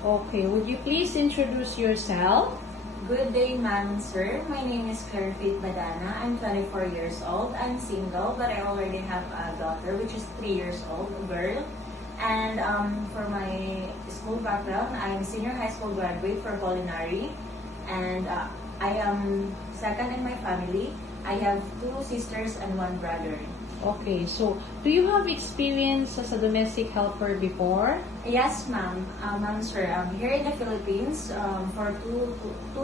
Okay, would you please introduce yourself? Good day, ma'am and sir. My name is Claire Faith Badana. I'm 24 years old. I'm single, but I already have a daughter, which is 3 years old, a girl. And for my school background, I'm senior high school graduate for culinary. And I am second in my family. I have 2 sisters and 1 brother. Okay, so do you have experience as a domestic helper before? Yes, ma'am. Ma'am, sir. Here in the Philippines for two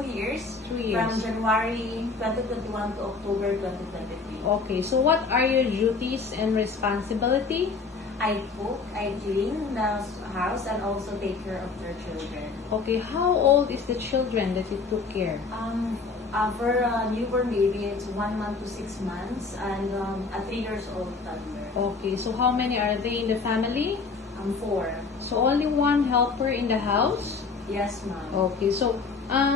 years. 2 years. From January 2021 to October 2023. Okay, so what are your duties and responsibility? I cook, I clean the house, and also take care of their children. Okay, how old is the children that you took care? For a newborn baby, it's 1 month to 6 months, and a 3 years old toddler. Okay, so how many are they in the family? 4. So only one helper in the house? Yes, ma'am. Okay, so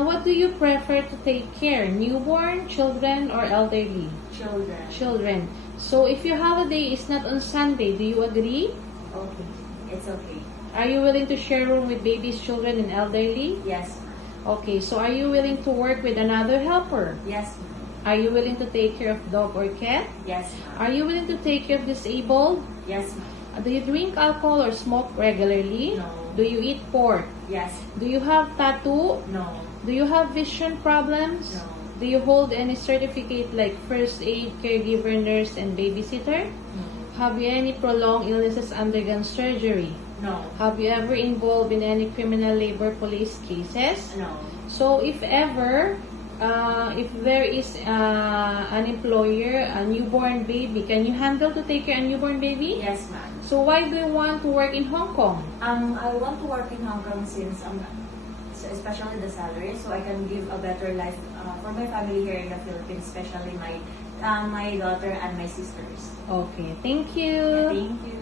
what do you prefer to take care? Newborn, children, or elderly? Children. Children. So if your holiday is not on Sunday, do you agree? Okay. It's okay. Are you willing to share room with babies, children, and elderly? Yes, ma'am. Okay, so are you willing to work with another helper? Yes, ma'am. Are you willing to take care of dog or cat? Yes, ma'am. Are you willing to take care of disabled? Yes, ma'am. Do you drink alcohol or smoke regularly? No. Do you eat pork? Yes. Do you have tattoo? No. Do you have vision problems? No. Do you hold any certificate like first aid, caregiver, nurse, and babysitter? No. Have you any prolonged illnesses undergone surgery? No. Have you ever involved in any criminal labor police cases? No. So if ever, if there is an employer, a newborn baby, can you handle to take care of a newborn baby? Yes, ma'am. So why do you want to work in Hong Kong? I want to work in Hong Kong since especially the salary, so I can give a better life for my family here in the Philippines, especially my daughter and my sisters. Okay, thank you. Thank you.